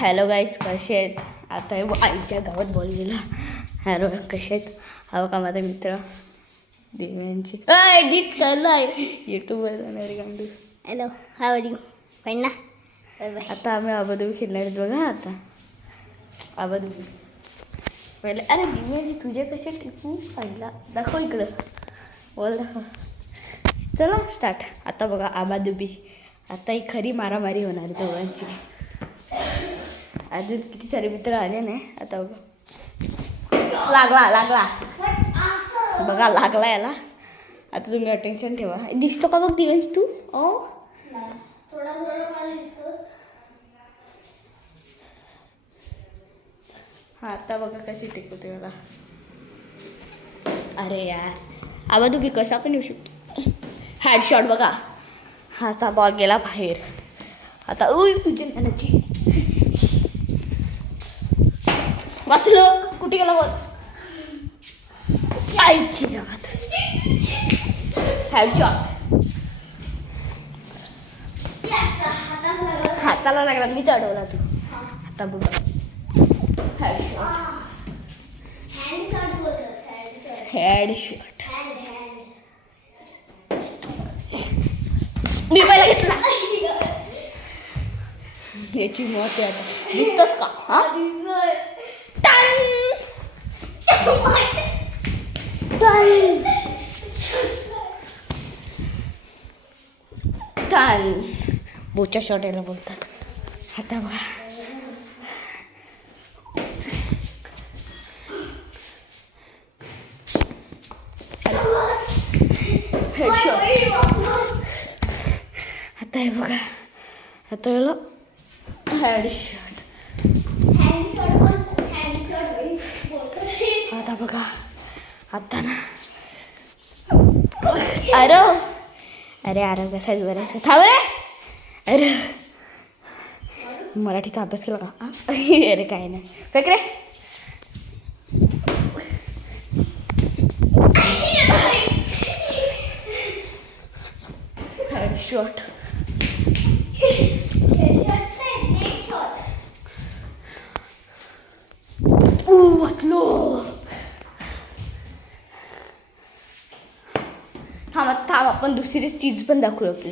Hello guys, कसे आहेत? आता हे आईच्या गावात बोललेला. हॅलो कसे आहेत? हा बघा माझा मित्र दिव्यांची एडिट करलाय यूट्यूबवर जाणार गांडू. Hello, how are you? Fine ना? आता आम्ही आबाधुबी खेळणार आहेत बघा. आता आबाधुबी पहिले. अरे दिव्यांची तुझे कसे टिपू पहिला दाखव इकडं, बोल दाखव. चला स्टार्ट. आता बघा आबाधुबी. आता ही खरी मारामारी होणार आहे दोघांची. अजून किती सारे मित्र आले नाही. आता बघा लागला बघा, लागला याला. आता तुम्ही अटेन्शन ठेवा. दिसतो का बघ दिवस तू? ओ थोडा मला दिसतोस. हा आता बघा कशी टिकवते मला. अरे यार, आबाधुबी कसा पण येऊ शकतो. हेडशॉट बघा. हा असा बॉल गेला बाहेर. आता तुझ्या नानाची वाचलं. कुठे गेला बॉल? आईची गावात. हेडशॉट. हाताला लागला, मी चढवला तू. आता बघा हेडशॉट. हेडशॉट. मी पहिला घेतला. याची मत आहे आता. दिसतोस का? हा बोचा शॉट याला बोलतात. आता बघा आता हे बघा. आता याला हेडशॉट. आता बघा. आता ना अरे कसाच बरायचं थांब रे. अरे मराठीचा अभ्यास केला का? अरे काय नाही, फेक रे. हेडशॉट. वाचलो. थांब आपण दुसरी चीज पण दाखवू आपले.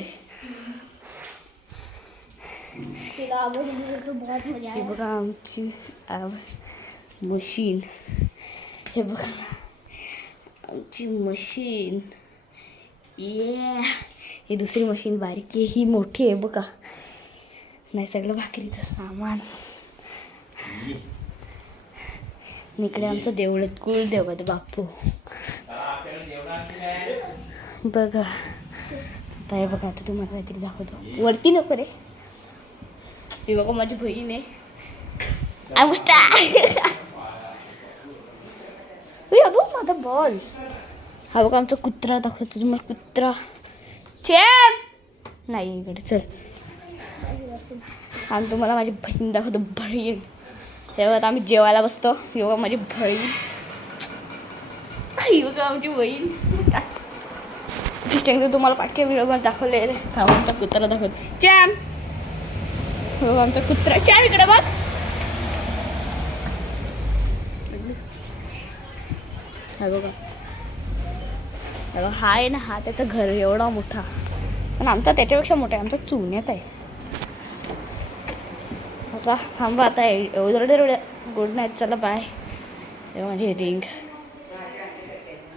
हे बघा आमची मशीन. हे बघा आमची मशीन. ही दुसरी मशीन बारीक आहे, ही मोठी आहे बघा. नाही सगळं भाकरीचं सामान. इकडे आमचं देवळात कुलदेवत बापू बघा. आता हे बघा. आता तुम्हाला काहीतरी दाखवतो. वरती नको रे. ती बघा माझी बहीण आहे. माझा बॉल. हा बघा आमचा कुत्रा दाखवतो तुम्हाला. कुत्रा चॅप नाही इकडे. चल आम्ही तुम्हाला माझी बहीण दाखवतो. बहीण. तेव्हा आता आम्ही जेवायला बसतो. ही बघा माझी बहीण. ही बघा आमची बहीण. फिस्टिंग तुम्हाला पाठच्या व्हिडिओमध्ये दाखवले. आमचा कुत्रा दाखवतो. चॅम हो आमचा कुत्रा. चॅम इकडे बघ. हा बघा. हा आहे ना, हा त्याचं घर एवढा मोठा. पण आमचा त्याच्यापेक्षा मोठा आहे. आमचा चुन्याचा आहे. आता थांबा. आता एवढं गुड नाईट. चला बाय. माझी रिंग.